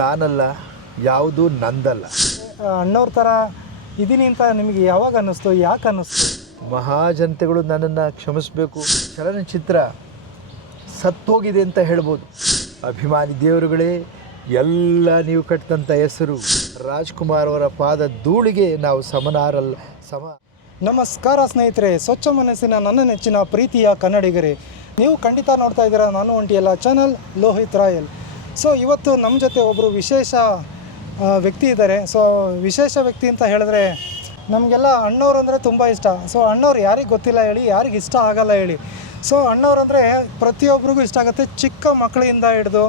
ನಾನಲ್ಲ, ಯಾವುದು ನಂದಲ್ಲ. ಅಣ್ಣವ್ರ ಥರ ಇದ್ದೀನಿ ಅಂತ ನಿಮಗೆ ಯಾವಾಗ ಅನ್ನಿಸ್ತು, ಯಾಕೆ ಅನ್ನಿಸ್ತು? ಮಹಾಜನತೆಗಳು ನನ್ನನ್ನು ಕ್ಷಮಿಸಬೇಕು. ಚಲನಚಿತ್ರ ಸತ್ತೋಗಿದೆ ಅಂತ ಹೇಳ್ಬೋದು. ಅಭಿಮಾನಿ ದೇವರುಗಳೇ, ಎಲ್ಲ ನೀವು ಕಟ್ಟಿದಂಥ ಹೆಸರು ರಾಜ್ಕುಮಾರ್ ಅವರ ಪಾದ ಧೂಳಿಗೆ ನಾವು ಸಮನಾರಲ್ಲ ಸಮ. ನಮಸ್ಕಾರ ಸ್ನೇಹಿತರೆ, ಸ್ವಚ್ಛ ಮನಸ್ಸಿನ ನನ್ನ ನೆಚ್ಚಿನ ಪ್ರೀತಿಯ ಕನ್ನಡಿಗರೇ, ನೀವು ಖಂಡಿತ ನೋಡ್ತಾ ಇದ್ದೀರಾ ನಾನು ಒಂಟಿಯಲ್ಲ ಚಾನಲ್ ಲೋಹಿತ್ ರಾಯಲ್. ಸೊ ಇವತ್ತು ನಮ್ಮ ಜೊತೆ ಒಬ್ಬರು ವಿಶೇಷ ವ್ಯಕ್ತಿ ಇದ್ದಾರೆ. ಸೊ ವಿಶೇಷ ವ್ಯಕ್ತಿ ಅಂತ ಹೇಳಿದ್ರೆ ನಮಗೆಲ್ಲ ಅಣ್ಣವ್ರು ಅಂದರೆ ತುಂಬ ಇಷ್ಟ. ಸೊ ಅಣ್ಣವ್ರು ಯಾರಿಗೆ ಗೊತ್ತಿಲ್ಲ ಹೇಳಿ, ಯಾರಿಗೆ ಇಷ್ಟ ಆಗಲ್ಲ ಹೇಳಿ. ಸೊ ಅಣ್ಣವ್ರು ಅಂದರೆ ಪ್ರತಿಯೊಬ್ಬರಿಗೂ ಇಷ್ಟ ಆಗುತ್ತೆ. ಚಿಕ್ಕ ಮಕ್ಕಳಿಂದ ಹಿಡಿದು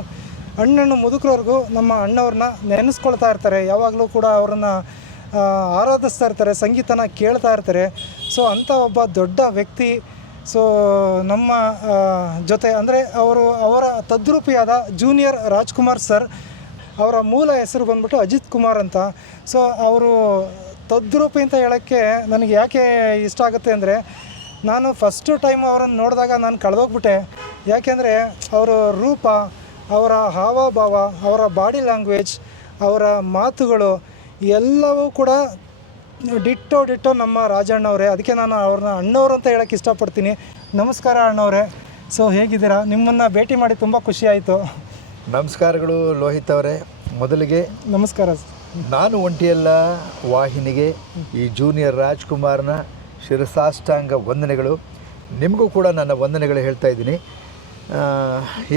ಹಣ್ಣು ಮುದುಕರವ್ರಿಗೂ ನಮ್ಮ ಅಣ್ಣವ್ರನ್ನ ನೆನೆಸ್ಕೊಳ್ತಾ ಇರ್ತಾರೆ. ಯಾವಾಗಲೂ ಕೂಡ ಅವರನ್ನು ಆರಾಧಿಸ್ತಾ ಇರ್ತಾರೆ, ಸಂಗೀತನ ಕೇಳ್ತಾ ಇರ್ತಾರೆ. ಸೊ ಅಂಥ ಒಬ್ಬ ದೊಡ್ಡ ವ್ಯಕ್ತಿ ಸೊ ನಮ್ಮ ಜೊತೆ ಅಂದರೆ ಅವರ ತದ್ರೂಪಿಯಾದ ಜೂನಿಯರ್ ರಾಜ್ಕುಮಾರ್ ಸರ್. ಅವರ ಮೂಲ ಹೆಸರು ಬಂದ್ಬಿಟ್ಟು ಅಜಿತ್ ಕುಮಾರ್ ಅಂತ. ಸೊ ಅವರು ತದ್ರೂಪಿ ಅಂತ ಹೇಳೋಕ್ಕೆ ನನಗೆ ಯಾಕೆ ಇಷ್ಟ ಆಗುತ್ತೆ ಅಂದರೆ, ನಾನು ಫಸ್ಟು ಟೈಮ್ ಅವರನ್ನು ನೋಡಿದಾಗ ನಾನು ಕಳೆದೋಗ್ಬಿಟ್ಟೆ. ಯಾಕೆಂದರೆ ಅವರ ರೂಪ, ಅವರ ಹಾವಭಾವ, ಅವರ ಬಾಡಿ ಲ್ಯಾಂಗ್ವೇಜ್, ಅವರ ಮಾತುಗಳು ಎಲ್ಲವೂ ಕೂಡ ಡಿಟ್ಟೋ ನಮ್ಮ ರಾಜಣ್ಣವರೇ. ಅದಕ್ಕೆ ನಾನು ಅವ್ರನ್ನ ಅಣ್ಣವರು ಅಂತ ಹೇಳೋಕ್ಕೆ ಇಷ್ಟಪಡ್ತೀನಿ. ನಮಸ್ಕಾರ ಅಣ್ಣವರೇ. ಸೊ ಹೇಗಿದ್ದೀರಾ? ನಿಮ್ಮನ್ನು ಭೇಟಿ ಮಾಡಿ ತುಂಬ ಖುಷಿ ಆಯಿತು. ನಮಸ್ಕಾರಗಳು ಲೋಹಿತ್ ಅವರೇ. ಮೊದಲಿಗೆ ನಮಸ್ಕಾರ. ನಾನು ಒಂಟಿಯಲ್ಲ ವಾಹಿನಿಗೆ ಈ ಜೂನಿಯರ್ ರಾಜ್ಕುಮಾರ್ನ ಶಿರಸಾಷ್ಟಾಂಗ ವಂದನೆಗಳು. ನಿಮಗೂ ಕೂಡ ನನ್ನ ವಂದನೆಗಳು ಹೇಳ್ತಾ ಇದ್ದೀನಿ.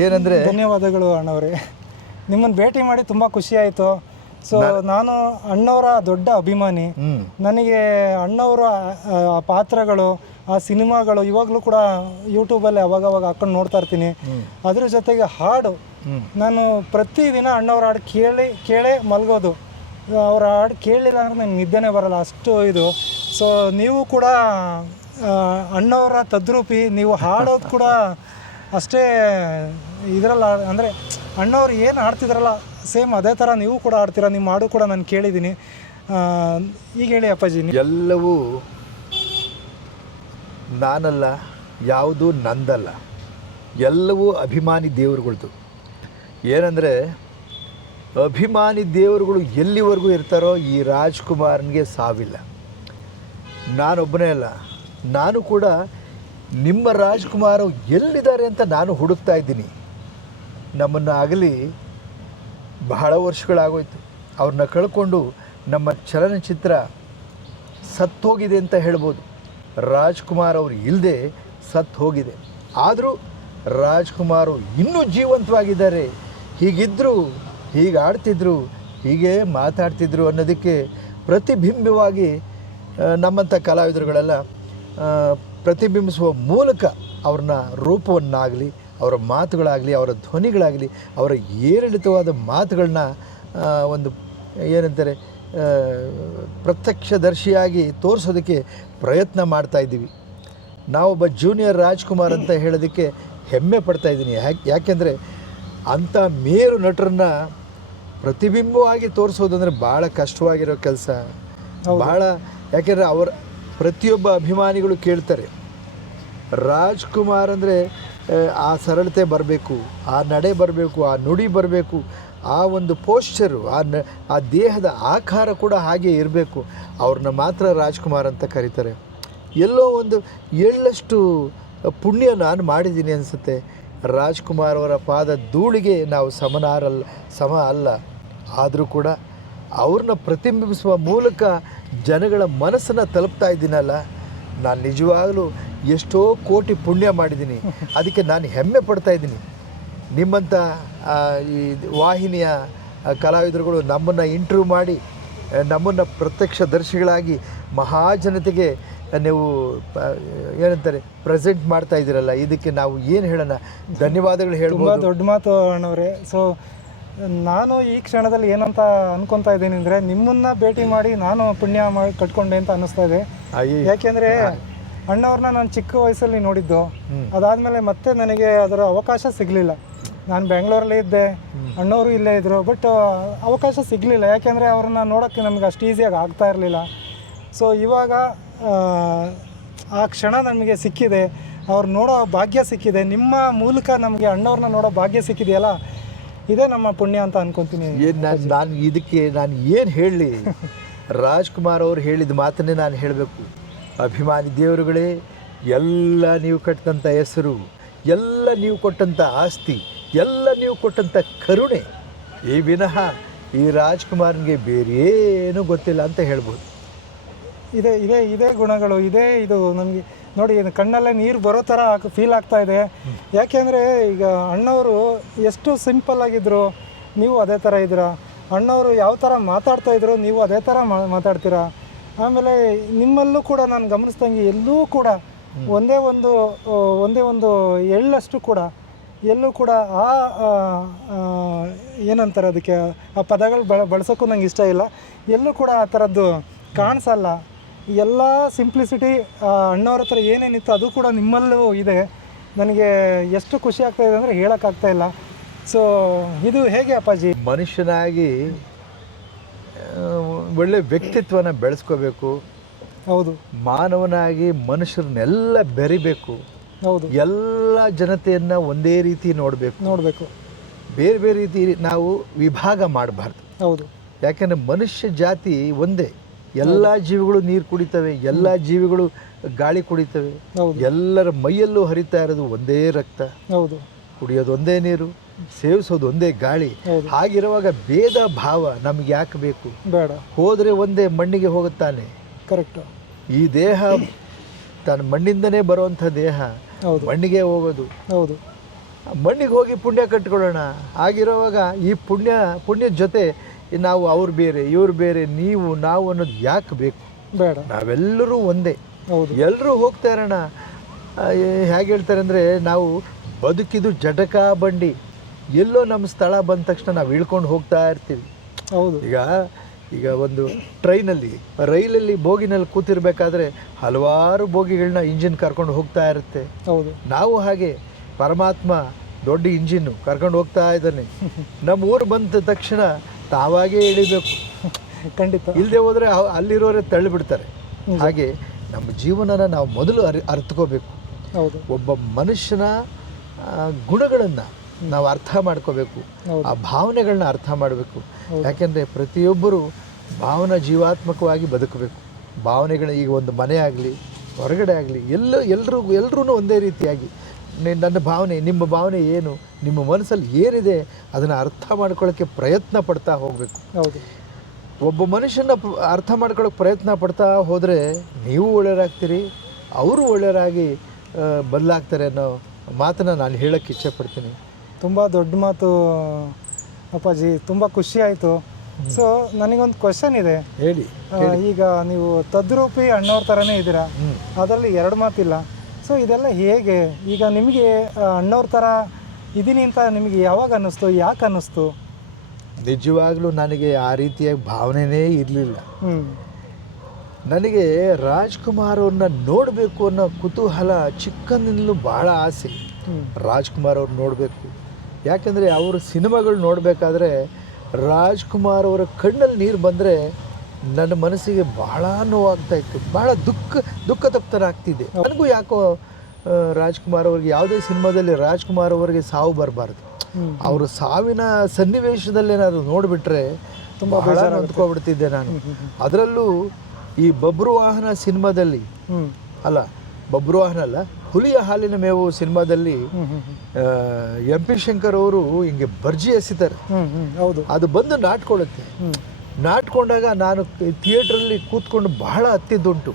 ಏನಂದರೆ ಧನ್ಯವಾದಗಳು ಅಣ್ಣವರೇ. ನಿಮ್ಮನ್ನು ಭೇಟಿ ಮಾಡಿ ತುಂಬ ಖುಷಿ ಆಯಿತು. ಸೊ ನಾನು ಅಣ್ಣವರ ದೊಡ್ಡ ಅಭಿಮಾನಿ. ನನಗೆ ಅಣ್ಣವರ ಪಾತ್ರಗಳು, ಆ ಸಿನಿಮಾಗಳು ಇವಾಗಲೂ ಕೂಡ ಯೂಟ್ಯೂಬಲ್ಲಿ ಅವಾಗವಾಗ ಹಾಕೊಂಡು ನೋಡ್ತಾ ಇರ್ತೀನಿ. ಅದ್ರ ಜೊತೆಗೆ ಹಾಡು, ನಾನು ಪ್ರತಿದಿನ ಅಣ್ಣವ್ರ ಹಾಡು ಕೇಳೇ ಮಲಗೋದು. ಅವ್ರ ಹಾಡು ಕೇಳಲಿಲ್ಲ ಅಂದ್ರೆ ನನಗೆ ನಿದ್ದೆನೇ ಬರಲ್ಲ, ಅಷ್ಟು ಇದು. ಸೊ ನೀವು ಕೂಡ ಅಣ್ಣವರ ತದ್ರೂಪಿ. ನೀವು ಹಾಡೋದು ಕೂಡ ಅಷ್ಟೇ ಇದರಲ್ಲ, ಅಂದರೆ ಅಣ್ಣವ್ರು ಏನು ಹಾಡ್ತಿದ್ರಲ್ಲ ಸೇಮ್ ಅದೇ ಥರ ನೀವು ಕೂಡ ಆಡ್ತೀರಾ. ನಿಮ್ಮ ಹಾಡು ಕೂಡ ನಾನು ಕೇಳಿದ್ದೀನಿ. ಈಗ ಹೇಳಿ ಅಪ್ಪಾಜಿ. ಎಲ್ಲವೂ ನಾನಲ್ಲ, ಯಾವುದು ನಂದಲ್ಲ, ಎಲ್ಲವೂ ಅಭಿಮಾನಿ ದೇವರುಗಳದ್ದು. ಏನಂದರೆ ಅಭಿಮಾನಿ ದೇವರುಗಳು ಎಲ್ಲಿವರೆಗೂ ಇರ್ತಾರೋ ಈ ರಾಜ್ಕುಮಾರ್ನಿಗೆ ಸಾವಿಲ್ಲ. ನಾನೊಬ್ಬನೇ ಅಲ್ಲ, ನಾನು ಕೂಡ ನಿಮ್ಮ ರಾಜ್ಕುಮಾರ್ ಎಲ್ಲಿದ್ದಾರೆ ಅಂತ ನಾನು ಹುಡುಕ್ತಾ ಇದ್ದೀನಿ. ನಮ್ಮನ್ನು ಆಗಲಿ ಬಹಳ ವರ್ಷಗಳಾಗೋಯ್ತು. ಅವ್ರನ್ನ ಕಳ್ಕೊಂಡು ನಮ್ಮ ಚಲನಚಿತ್ರ ಸತ್ತೋಗಿದೆ ಅಂತ ಹೇಳ್ಬೋದು. ರಾಜ್ಕುಮಾರ್ ಅವರು ಇಲ್ಲದೆ ಸತ್ತು ಹೋಗಿದೆ. ಆದರೂ ರಾಜ್ಕುಮಾರ್ ಇನ್ನೂ ಜೀವಂತವಾಗಿದ್ದಾರೆ. ಹೀಗಿದ್ದರು, ಹೀಗೆ ಆಡ್ತಿದ್ರು, ಹೀಗೆ ಮಾತಾಡ್ತಿದ್ರು ಅನ್ನೋದಕ್ಕೆ ಪ್ರತಿಬಿಂಬವಾಗಿ ನಮ್ಮಂಥ ಕಲಾವಿದರುಗಳೆಲ್ಲ ಪ್ರತಿಬಿಂಬಿಸುವ ಮೂಲಕ ಅವ್ರನ್ನ ರೂಪವನ್ನಾಗಲಿ, ಅವರ ಮಾತುಗಳಾಗಲಿ, ಅವರ ಧ್ವನಿಗಳಾಗಲಿ, ಅವರ ಏರಿಳಿತವಾದ ಮಾತುಗಳನ್ನ ಒಂದು ಏನಂತಾರೆ ಪ್ರತ್ಯಕ್ಷದರ್ಶಿಯಾಗಿ ತೋರಿಸೋದಕ್ಕೆ ಪ್ರಯತ್ನ ಮಾಡ್ತಾಯಿದ್ದೀವಿ. ನಾವೊಬ್ಬ ಜೂನಿಯರ್ ರಾಜ್ಕುಮಾರ್ ಅಂತ ಹೇಳೋದಕ್ಕೆ ಹೆಮ್ಮೆ ಪಡ್ತಾಯಿದ್ದೀನಿ. ಯಾಕೆಂದರೆ ಅಂಥ ಮೇರು ನಟರನ್ನ ಪ್ರತಿಬಿಂಬವಾಗಿ ತೋರಿಸೋದಂದರೆ ಭಾಳ ಕಷ್ಟವಾಗಿರೋ ಕೆಲಸ. ಭಾಳ, ಯಾಕೆಂದರೆ ಅವರ ಪ್ರತಿಯೊಬ್ಬ ಅಭಿಮಾನಿಗಳು ಕೇಳ್ತಾರೆ, ರಾಜ್ಕುಮಾರ್ ಅಂದರೆ ಆ ಸರಳತೆ ಬರಬೇಕು, ಆ ನಡೆ ಬರಬೇಕು, ಆ ನುಡಿ ಬರಬೇಕು, ಆ ಒಂದು ಪೋಶ್ಚರು, ಆ ದೇಹದ ಆಕಾರ ಕೂಡ ಹಾಗೆ ಇರಬೇಕು. ಅವ್ರನ್ನ ಮಾತ್ರ ರಾಜ್ಕುಮಾರ್ ಅಂತ ಕರೀತಾರೆ. ಎಲ್ಲೋ ಒಂದು ಎಳ್ಳಷ್ಟು ಪುಣ್ಯ ನಾನು ಮಾಡಿದ್ದೀನಿ ಅನಿಸುತ್ತೆ. ರಾಜ್ಕುಮಾರ್ ಅವರ ಪಾದ ಧೂಳಿಗೆ ನಾವು ಸಮ ಅಲ್ಲ. ಆದರೂ ಕೂಡ ಅವ್ರನ್ನ ಪ್ರತಿಬಿಂಬಿಸುವ ಮೂಲಕ ಜನಗಳ ಮನಸ್ಸನ್ನು ತಲುಪ್ತಾ ಇದ್ದೀನಲ್ಲ, ನಾನು ನಿಜವಾಗಲೂ ಎಷ್ಟೋ ಕೋಟಿ ಪುಣ್ಯ ಮಾಡಿದ್ದೀನಿ. ಅದಕ್ಕೆ ನಾನು ಹೆಮ್ಮೆ ಪಡ್ತಾ ಇದ್ದೀನಿ. ನಿಮ್ಮಂಥ ಈ ವಾಹಿನಿಯ ಕಲಾವಿದರುಗಳು ನಮ್ಮನ್ನು ಇಂಟರ್ವ್ಯೂ ಮಾಡಿ ನಮ್ಮನ್ನು ಪ್ರತ್ಯಕ್ಷದರ್ಶಿಗಳಾಗಿ ಮಹಾಜನತೆಗೆ ನೀವು ಏನಂತಾರೆ ಪ್ರೆಸೆಂಟ್ ಮಾಡ್ತಾ ಇದ್ದೀರಲ್ಲ, ಇದಕ್ಕೆ ನಾವು ಏನು ಹೇಳೋಣ, ಧನ್ಯವಾದಗಳು ಹೇಳ್ಬೋದು. ತುಂಬ ದೊಡ್ಡ ಮಾತು ಅಣ್ಣವರೇ. ಸೊ ನಾನು ಈ ಕ್ಷಣದಲ್ಲಿ ಏನಂತ ಅನ್ಕೊತಾ ಇದ್ದೀನಿ ಅಂದರೆ, ನಿಮ್ಮನ್ನು ಭೇಟಿ ಮಾಡಿ ನಾನು ಪುಣ್ಯ ಮಾಡಿ ಕಟ್ಕೊಂಡೆ ಅಂತ ಅನ್ನಿಸ್ತಾ ಇದೆ. ಯಾಕೆಂದರೆ ಅಣ್ಣವ್ರನ್ನ ನಾನು ಚಿಕ್ಕ ವಯಸ್ಸಲ್ಲಿ ನೋಡಿದ್ದು. ಅದಾದಮೇಲೆ ಮತ್ತೆ ನನಗೆ ಅದರ ಅವಕಾಶ ಸಿಗಲಿಲ್ಲ. ನಾನು ಬೆಂಗಳೂರಲ್ಲಿ ಇದ್ದೆ, ಅಣ್ಣವರು ಇಲ್ಲೇ ಇದ್ದರು, ಬಟ್ ಅವಕಾಶ ಸಿಗಲಿಲ್ಲ. ಯಾಕೆಂದರೆ ಅವ್ರನ್ನ ನೋಡೋಕ್ಕೆ ನಮಗೆ ಅಷ್ಟು ಈಸಿಯಾಗಿ ಆಗ್ತಾ ಇರಲಿಲ್ಲ. ಸೊ ಇವಾಗ ಆ ಕ್ಷಣ ನಮಗೆ ಸಿಕ್ಕಿದೆ, ಅವ್ರು ನೋಡೋ ಭಾಗ್ಯ ಸಿಕ್ಕಿದೆ. ನಿಮ್ಮ ಮೂಲಕ ನಮಗೆ ಅಣ್ಣವ್ರನ್ನ ನೋಡೋ ಭಾಗ್ಯ ಸಿಕ್ಕಿದೆಯಲ್ಲ, ಇದೇ ನಮ್ಮ ಪುಣ್ಯ ಅಂತ ಅನ್ಕೊಂತೀನಿ. ನಾನು ಇದಕ್ಕೆ ನಾನು ಏನು ಹೇಳಲಿ, ರಾಜ್ಕುಮಾರ್ ಅವರು ಹೇಳಿದ ಮಾತನ್ನೇ ನಾನು ಹೇಳಬೇಕು. ಅಭಿಮಾನಿ ದೇವರುಗಳೇ, ಎಲ್ಲ ನೀವು ಕಟ್ಟಿದಂಥ ಹೆಸರು, ಎಲ್ಲ ನೀವು ಕೊಟ್ಟಂಥ ಆಸ್ತಿ, ಎಲ್ಲ ನೀವು ಕೊಟ್ಟಂಥ ಕರುಣೆ, ಈ ವಿನಃ ಈ ರಾಜ್ಕುಮಾರ್ಗೆ ಬೇರೇನೂ ಗೊತ್ತಿಲ್ಲ ಅಂತ ಹೇಳ್ಬೋದು. ಇದೇ ಗುಣಗಳು, ಇದು ನಮಗೆ ನೋಡಿ ಕಣ್ಣಲ್ಲೇ ನೀರು ಬರೋ ಥರ ಫೀಲ್ ಆಗ್ತಾ ಇದೆ. ಯಾಕೆಂದರೆ ಈಗ ಅಣ್ಣವರು ಎಷ್ಟು ಸಿಂಪಲ್ ಆಗಿದ್ದರು, ನೀವು ಅದೇ ಥರ ಇದ್ದೀರಾ. ಅಣ್ಣವರು ಯಾವ ಥರ ಮಾತಾಡ್ತಾಯಿದ್ರು, ನೀವು ಅದೇ ಥರ ಮಾತಾಡ್ತೀರಾ. ಆಮೇಲೆ ನಿಮ್ಮಲ್ಲೂ ಕೂಡ ನಾನು ಗಮನಿಸ್ದಂಗೆ ಎಲ್ಲೂ ಕೂಡ ಒಂದೇ ಒಂದು ಎಳ್ಳಷ್ಟು ಕೂಡ ಎಲ್ಲೂ ಕೂಡ ಏನಂತಾರೆ ಅದಕ್ಕೆ, ಆ ಪದಗಳು ಬಳಸೋಕ್ಕೂ ನಂಗೆ ಇಷ್ಟ ಇಲ್ಲ. ಎಲ್ಲೂ ಕೂಡ ಆ ಥರದ್ದು ಕಾಣಿಸಲ್ಲ. ಎಲ್ಲ ಸಿಂಪ್ಲಿಸಿಟಿ ಅಣ್ಣವ್ರ ಹತ್ರ ಏನೇನಿತ್ತು ಅದು ಕೂಡ ನಿಮ್ಮಲ್ಲೂ ಇದೆ. ನನಗೆ ಎಷ್ಟು ಖುಷಿ ಆಗ್ತಾ ಇದೆ ಅಂದರೆ ಹೇಳೋಕ್ಕಾಗ್ತಾ ಇಲ್ಲ. ಸೊ ಇದು ಹೇಗೆ ಅಪ್ಪಾಜಿ? ಮನುಷ್ಯನಾಗಿ ಒಳ್ಳೆ ವ್ಯಕ್ತಿತ್ವನ ಬೆಳೆಸ್ಕೋಬೇಕು. ಹೌದು. ಮಾನವನಾಗಿ ಮನುಷ್ಯರನ್ನೆಲ್ಲ ಬೆರಿಬೇಕು. ಹೌದು. ಎಲ್ಲ ಜನತೆಯನ್ನು ಒಂದೇ ರೀತಿ ನೋಡಬೇಕು. ಬೇರೆ ಬೇರೆ ರೀತಿ ನಾವು ವಿಭಾಗ ಮಾಡಬಾರ್ದು. ಹೌದು. ಯಾಕೆಂದರೆ ಮನುಷ್ಯ ಜಾತಿ ಒಂದೇ. ಎಲ್ಲ ಜೀವಿಗಳು ನೀರು ಕುಡಿತವೆ, ಎಲ್ಲ ಜೀವಿಗಳು ಗಾಳಿ ಕುಡಿತವೆ, ಎಲ್ಲರ ಮೈಯಲ್ಲೂ ಹರಿತಾ ಇರೋದು ಒಂದೇ ರಕ್ತ. ಹೌದು. ಕುಡಿಯೋದು ಒಂದೇ ನೀರು, ಸೇವಿಸೋದು ಒಂದೇ ಗಾಳಿ. ಹಾಗಿರುವಾಗ ಭೇದ ಭಾವ ನಮ್ಗೆ ಯಾಕೆ ಬೇಕು? ಬೇಡ. ಹೋದರೆ ಒಂದೇ ಮಣ್ಣಿಗೆ ಹೋಗುತ್ತಾನೆ. ಕರೆಕ್ಟ್. ಈ ದೇಹ ತನ್ನ ಮಣ್ಣಿಂದನೇ ಬರುವಂಥ ದೇಹ ಮಣ್ಣಿಗೆ ಹೋಗೋದು. ಹೌದು. ಮಣ್ಣಿಗೆ ಹೋಗಿ ಪುಣ್ಯ ಕಟ್ಕೊಳ್ಳೋಣ. ಆಗಿರುವಾಗ ಈ ಪುಣ್ಯದ ಜೊತೆ ನಾವು ಅವ್ರು ಬೇರೆ ಇವ್ರು ಬೇರೆ ನೀವು ನಾವು ಅನ್ನೋದು ಯಾಕೆ ಬೇಕು? ಬೇಡ. ನಾವೆಲ್ಲರೂ ಒಂದೇ. ಹೌದು. ಎಲ್ಲರೂ ಹೋಗ್ತಾ ಇರೋಣ. ಹೇಗೆ ಹೇಳ್ತಾರೆ ಅಂದರೆ, ನಾವು ಬದುಕಿದು ಜಟಕ ಬಂಡಿ, ಎಲ್ಲೋ ನಮ್ಮ ಸ್ಥಳ ಬಂದ ತಕ್ಷಣ ನಾವು ಇಳ್ಕೊಂಡು ಹೋಗ್ತಾ ಇರ್ತೀವಿ. ಹೌದು. ಈಗ ಒಂದು ರೈಲಲ್ಲಿ ಬೋಗಿನಲ್ಲಿ ಕೂತಿರ್ಬೇಕಾದ್ರೆ ಹಲವಾರು ಬೋಗಿಗಳನ್ನ ಇಂಜಿನ್ ಕರ್ಕೊಂಡು ಹೋಗ್ತಾ ಇರುತ್ತೆ. ಹೌದು. ನಾವು ಹಾಗೆ ಪರಮಾತ್ಮ ದೊಡ್ಡ ಇಂಜಿನ್ನು ಕರ್ಕೊಂಡು ಹೋಗ್ತಾ ಇದ್ದಾನೆ. ನಮ್ಮ ಊರು ಬಂದ ತಕ್ಷಣ ತಾವಾಗೇ ಇಳಿಬೇಕು. ಖಂಡಿತ. ಇಲ್ಲದೆ ಹೋದರೆ ಅಲ್ಲಿರೋರೇ ತಳ್ಳಿಬಿಡ್ತಾರೆ. ಹಾಗೆ ನಮ್ಮ ಜೀವನನ ನಾವು ಮೊದಲು ಅರ್ಥಕೋಬೇಕು. ಹೌದು. ಒಬ್ಬ ಮನುಷ್ಯನ ಗುಣಗಳನ್ನು ನಾವು ಅರ್ಥ ಮಾಡ್ಕೋಬೇಕು, ಆ ಭಾವನೆಗಳನ್ನ ಅರ್ಥ ಮಾಡಬೇಕು. ಯಾಕೆಂದರೆ ಪ್ರತಿಯೊಬ್ಬರು ಜೀವಾತ್ಮಕವಾಗಿ ಬದುಕಬೇಕು. ಭಾವನೆಗಳು, ಈಗ ಒಂದು ಮನೆ ಆಗಲಿ ಹೊರಗಡೆ ಆಗಲಿ, ಎಲ್ಲರೂ ಒಂದೇ ರೀತಿಯಾಗಿ ನನ್ನ ಭಾವನೆ, ನಿಮ್ಮ ಭಾವನೆ ಏನು, ನಿಮ್ಮ ಮನಸ್ಸಲ್ಲಿ ಏನಿದೆ ಅದನ್ನು ಅರ್ಥ ಮಾಡ್ಕೊಳ್ಳೋಕ್ಕೆ ಪ್ರಯತ್ನ ಪಡ್ತಾ ಹೋಗಬೇಕು. ಹೌದು. ಒಬ್ಬ ಮನುಷ್ಯನ ಅರ್ಥ ಮಾಡ್ಕೊಳ್ಳೋಕೆ ಪ್ರಯತ್ನ ಪಡ್ತಾ ಹೋದರೆ ನೀವು ಒಳ್ಳೆಯರಾಗ್ತೀರಿ, ಅವರು ಒಳ್ಳೆಯರಾಗಿ ಬದಲಾಗ್ತಾರೆ ಅನ್ನೋ ಮಾತನ್ನು ನಾನು ಹೇಳೋಕ್ಕೆ ಇಚ್ಛೆಪಡ್ತೀನಿ. ತುಂಬ ದೊಡ್ಡ ಮಾತು ಅಪ್ಪಾಜಿ, ತುಂಬ ಖುಷಿ ಆಯಿತು. ಸೊ ನನಗೊಂದು ಕ್ವಶನ್ ಇದೆ. ಹೇಳಿ. ಈಗ ನೀವು ತದ್ರೂಪಿ ಅಣ್ಣವ್ರ ಥರನೇ ಇದ್ದೀರಾ, ಅದರಲ್ಲಿ ಎರಡು ಮಾತಿಲ್ಲ. ಸೊ ಇದೆಲ್ಲ ಹೇಗೆ? ಈಗ ನಿಮಗೆ ಅಣ್ಣವ್ರ ಥರ ಇದ್ದೀನಿ ಅಂತ ನಿಮಗೆ ಯಾವಾಗ ಅನ್ನಿಸ್ತು, ಯಾಕೆ ಅನ್ನಿಸ್ತು? ನಿಜವಾಗ್ಲೂ ನನಗೆ ಆ ರೀತಿಯ ಭಾವನೆನೇ ಇರಲಿಲ್ಲ. ನನಗೆ ರಾಜ್ಕುಮಾರ್ ಅವ್ರನ್ನ ನೋಡಬೇಕು ಅನ್ನೋ ಕುತೂಹಲ ಚಿಕ್ಕಂದಿನಲ್ಲೂ ಭಾಳ ಆಸೆ. ರಾಜ್ಕುಮಾರ್ ಅವ್ರು ನೋಡಬೇಕು. ಯಾಕೆಂದರೆ ಅವರು ಸಿನಿಮಾಗಳು ನೋಡಬೇಕಾದ್ರೆ ರಾಜ್ಕುಮಾರ್ ಅವರ ಕಣ್ಣಲ್ಲಿ ನೀರು ಬಂದರೆ ನನ್ನ ಮನಸ್ಸಿಗೆ ಭಾಳ ನೋವಾಗ್ತಾಯಿತ್ತು, ಭಾಳ ದುಃಖ ತಪ್ತರಾಗ್ತಿದೆ. ನನಗೂ ಯಾಕೋ ರಾಜ್ಕುಮಾರ್ ಅವ್ರಿಗೆ ಯಾವುದೇ ಸಿನಿಮಾದಲ್ಲಿ ರಾಜ್ಕುಮಾರ್ ಅವರಿಗೆ ಸಾವು ಬರಬಾರ್ದು. ಅವರು ಸಾವಿನ ಸನ್ನಿವೇಶದಲ್ಲೇನಾದ್ರು ನೋಡಿಬಿಟ್ರೆ ತುಂಬ ಬಹಳ ನೊಂದ್ಕೊಬಿಡ್ತಿದ್ದೆ ನಾನು. ಅದರಲ್ಲೂ ಈ ಬಬ್ರುವಾಹನ ಸಿನಿಮಾದಲ್ಲಿ, ಬಬ್ರುವಾಹನ ಅಲ್ಲ, ಹುಲಿಯ ಹಾಲಿನ ಮೇವು ಸಿನಿಮಾದಲ್ಲಿ MP ಶಂಕರ್ ಅವರು ಹಿಂಗೆ ಬರ್ಜಿ ಎಸಿತಾರೆ. ಅದು ಬಂದು ನಾಟ್ಕೊಳ್ಳುತ್ತೆ. ನಾಟ್ಕೊಂಡಾಗ ನಾನು ಥಿಯೇಟ್ರಲ್ಲಿ ಕೂತ್ಕೊಂಡು ಬಹಳ ಹತ್ತಿದ್ದುಂಟು.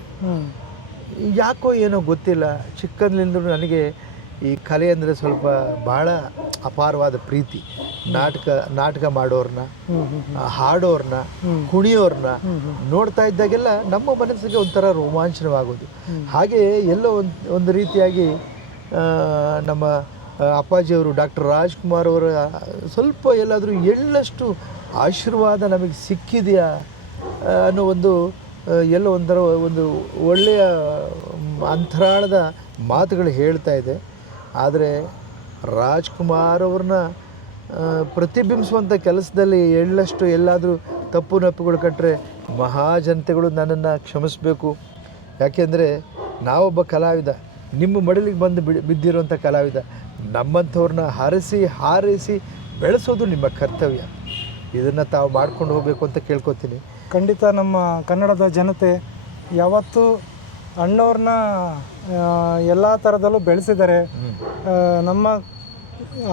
ಯಾಕೋ ಏನೋ ಗೊತ್ತಿಲ್ಲ, ಚಿಕ್ಕಂದ್ಲಿಂದ ನನಗೆ ಈ ಕಲೆ ಅಂದರೆ ಸ್ವಲ್ಪ ಭಾಳ ಅಪಾರವಾದ ಪ್ರೀತಿ. ನಾಟಕ ಮಾಡೋರನ್ನ, ಹಾಡೋರನ್ನ, ಕುಣಿಯೋರನ್ನ ನೋಡ್ತಾ ಇದ್ದಾಗೆಲ್ಲ ನಮ್ಮ ಮನಸ್ಸಿಗೆ ಒಂಥರ ರೋಮಾಂಚನವಾಗೋದು. ಹಾಗೆ ಎಲ್ಲೋ ಒಂದು ರೀತಿಯಾಗಿ ನಮ್ಮ ಅಪ್ಪಾಜಿಯವರು ಡಾಕ್ಟರ್ ರಾಜ್ಕುಮಾರ್ ಅವರ ಸ್ವಲ್ಪ ಎಲ್ಲಾದರೂ ಎಳ್ಳಷ್ಟು ಆಶೀರ್ವಾದ ನಮಗೆ ಸಿಕ್ಕಿದೆಯಾ ಅನ್ನೋ ಎಲ್ಲೋ ಒಂದು ಒಳ್ಳೆಯ ಅಂತರಾಳದ ಮಾತುಗಳು ಹೇಳ್ತಾ ಇದೆ. ಆದರೆ ರಾಜ್ಕುಮಾರ್ ಅವ್ರನ್ನ ಪ್ರತಿಬಿಂಬಿಸುವಂಥ ಕೆಲಸದಲ್ಲಿ ಎಳ್ಳಷ್ಟು ಎಲ್ಲಾದರೂ ತಪ್ಪು ನಪ್ಪುಗಳು ಕಟ್ಟರೆ ಮಹಾಜನತೆಗಳು ನನ್ನನ್ನು ಕ್ಷಮಿಸಬೇಕು. ಯಾಕೆಂದರೆ ನಾವೊಬ್ಬ ಕಲಾವಿದ, ನಿಮ್ಮ ಮಡಲಿಗೆ ಬಂದು ಬಿದ್ದಿರುವಂಥ ಕಲಾವಿದ. ನಮ್ಮಂಥವ್ರನ್ನ ಹಾರೈಸಿ ಬೆಳೆಸೋದು ನಿಮ್ಮ ಕರ್ತವ್ಯ. ಇದನ್ನು ತಾವು ಮಾಡ್ಕೊಂಡು ಹೋಗಬೇಕು ಅಂತ ಕೇಳ್ಕೊತೀನಿ. ಖಂಡಿತ ನಮ್ಮ ಕನ್ನಡದ ಜನತೆ ಯಾವತ್ತೂ ಅಣ್ಣವ್ರನ್ನ ಎಲ್ಲ ಥರದಲ್ಲೂ ಬೆಳೆಸಿದ್ದಾರೆ. ನಮ್ಮ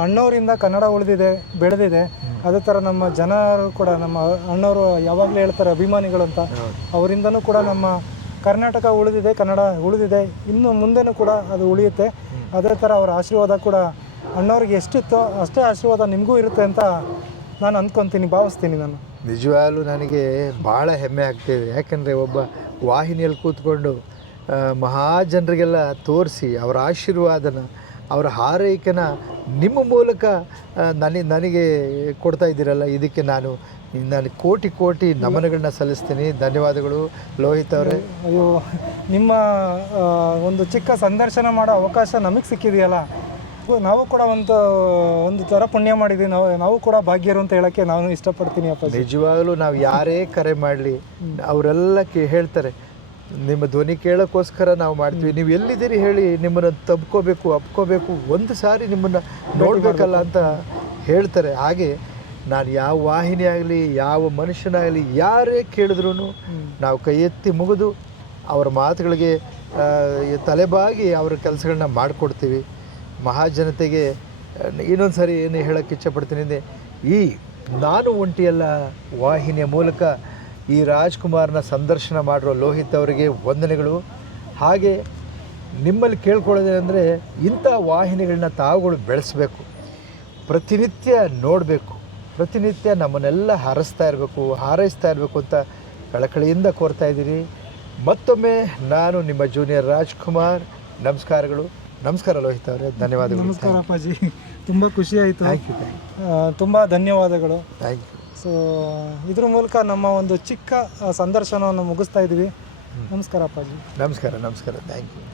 ಅಣ್ಣವರಿಂದ ಕನ್ನಡ ಉಳಿದಿದೆ, ಬೆಳೆದಿದೆ. ಅದೇ ಥರ ನಮ್ಮ ಜನರು ಕೂಡ, ನಮ್ಮ ಅಣ್ಣವರು ಯಾವಾಗಲೂ ಹೇಳ್ತಾರೆ ಅಭಿಮಾನಿಗಳು ಅಂತ, ಅವರಿಂದನೂ ಕೂಡ ನಮ್ಮ ಕರ್ನಾಟಕ ಉಳಿದಿದೆ, ಕನ್ನಡ ಉಳಿದಿದೆ, ಇನ್ನು ಮುಂದೆನೂ ಕೂಡ ಅದು ಉಳಿಯುತ್ತೆ. ಅದೇ ಥರ ಅವರ ಆಶೀರ್ವಾದ ಕೂಡ ಅಣ್ಣವ್ರಿಗೆ ಎಷ್ಟಿತ್ತೋ ಅಷ್ಟೇ ಆಶೀರ್ವಾದ ನಿಮಗೂ ಇರುತ್ತೆ ಅಂತ ನಾನು ಅಂದ್ಕೊತೀನಿ, ಭಾವಿಸ್ತೀನಿ. ನಾನು ನಿಜವಾಗ್ಲೂ ನನಗೆ ಭಾಳ ಹೆಮ್ಮೆ ಆಗ್ತಿದೆ. ಯಾಕಂದರೆ ಒಬ್ಬ ವಾಹಿನಿಯಲ್ಲಿ ಕೂತ್ಕೊಂಡು ಮಹಾಜನರಿಗೆಲ್ಲ ತೋರಿಸಿ ಅವರ ಆಶೀರ್ವಾದನ, ಅವರ ಹಾರೈಕೆನ ನಿಮ್ಮ ಮೂಲಕ ನನಗೆ ಕೊಡ್ತಾ ಇದ್ದೀರಲ್ಲ, ಇದಕ್ಕೆ ನಾನು ಕೋಟಿ ಕೋಟಿ ನಮನಗಳನ್ನ ಸಲ್ಲಿಸ್ತೀನಿ. ಧನ್ಯವಾದಗಳು ಲೋಹಿತ್ ಅವರೇ. ಅಯ್ಯೋ, ನಿಮ್ಮ ಒಂದು ಚಿಕ್ಕ ಸಂದರ್ಶನ ಮಾಡೋ ಅವಕಾಶ ನಮಗೆ ಸಿಕ್ಕಿದೆಯಲ್ಲ, ನಾವು ಕೂಡ ಒಂದು ಥರ ಪುಣ್ಯ ಮಾಡಿದ್ದೀವಿ. ನಾವು ಕೂಡ ಭಾಗ್ಯರು ಅಂತ ಹೇಳೋಕ್ಕೆ ನಾನು ಇಷ್ಟಪಡ್ತೀನಿ ಅಪ್ಪಾಜಿ. ನಿಜವಾಗಲೂ ನಾವು ಯಾರೇ ಕರೆ ಮಾಡಲಿ ಅವರೆಲ್ಲ ಹೇಳ್ತಾರೆ, ನಿಮ್ಮ ಧ್ವನಿ ಕೇಳೋಕ್ಕೋಸ್ಕರ ನಾವು ಮಾಡ್ತೀವಿ, ನೀವು ಎಲ್ಲಿದ್ದೀರಿ ಹೇಳಿ, ನಿಮ್ಮನ್ನು ತಬ್ಕೋಬೇಕು, ಅಪ್ಕೋಬೇಕು, ಒಂದು ಸಾರಿ ನಿಮ್ಮನ್ನು ನೋಡಬೇಕಲ್ಲ ಅಂತ ಹೇಳ್ತಾರೆ. ಹಾಗೆ ನಾನು ಯಾವ ವಾಹಿನಿ ಆಗಲಿ, ಯಾವ ಮನುಷ್ಯನಾಗಲಿ, ಯಾರೇ ಕೇಳಿದ್ರೂ ನಾವು ಕೈ ಎತ್ತಿ ಮುಗಿದು ಅವರ ಮಾತುಗಳಿಗೆ ತಲೆಬಾಗಿ ಅವರ ಕೆಲಸಗಳನ್ನ ಮಾಡಿಕೊಡ್ತೀವಿ. ಮಹಾಜನತೆಗೆ ಇನ್ನೊಂದು ಸಾರಿ ಏನು ಹೇಳೋಕ್ಕೆ ಇಷ್ಟಪಡ್ತೀನಿ ಅಂದರೆ, ಈ ನಾನು ಒಂಟಿಯಲ್ಲ ವಾಹಿನಿಯ ಮೂಲಕ ಈ ರಾಜ್ಕುಮಾರ್ನ ಸಂದರ್ಶನ ಮಾಡಿರೋ ಲೋಹಿತ್ ಅವರಿಗೆ ವಂದನೆಗಳು. ಹಾಗೆ ನಿಮ್ಮಲ್ಲಿ ಕೇಳ್ಕೊಳ್ಳೋದೇನೆಂದರೆ, ಇಂಥ ವಾಹಿನಿಗಳನ್ನ ತಾವುಗಳು ಬೆಳೆಸಬೇಕು, ಪ್ರತಿನಿತ್ಯ ನೋಡಬೇಕು, ಪ್ರತಿನಿತ್ಯ ನಮ್ಮನ್ನೆಲ್ಲ ಹಾರೈಸ್ತಾ ಇರಬೇಕು ಅಂತ ಕಳಕಳಿಯಿಂದ ಕೋರ್ತಾ ಇದ್ದೀರಿ. ಮತ್ತೊಮ್ಮೆ ನಾನು ನಿಮ್ಮ ಜೂನಿಯರ್ ರಾಜ್ಕುಮಾರ್. ನಮಸ್ಕಾರಗಳು. ನಮಸ್ಕಾರ ಲೋಹಿತ್ ಅವರೇ, ಧನ್ಯವಾದಗಳು. ನಮಸ್ಕಾರ ಅಪ್ಪಾಜಿ, ತುಂಬ ಖುಷಿ ಆಯಿತು. ತುಂಬ ಧನ್ಯವಾದಗಳು. Thank you. ಸೊ ಇದ್ರ ಮೂಲಕ ನಮ್ಮ ಒಂದು ಚಿಕ್ಕ ಸಂದರ್ಶನವನ್ನು ಮುಗಿಸ್ತಾ ಇದ್ದೀವಿ. ನಮಸ್ಕಾರ ಅಪ್ಪಾಜಿ. ನಮಸ್ಕಾರ. Thank you.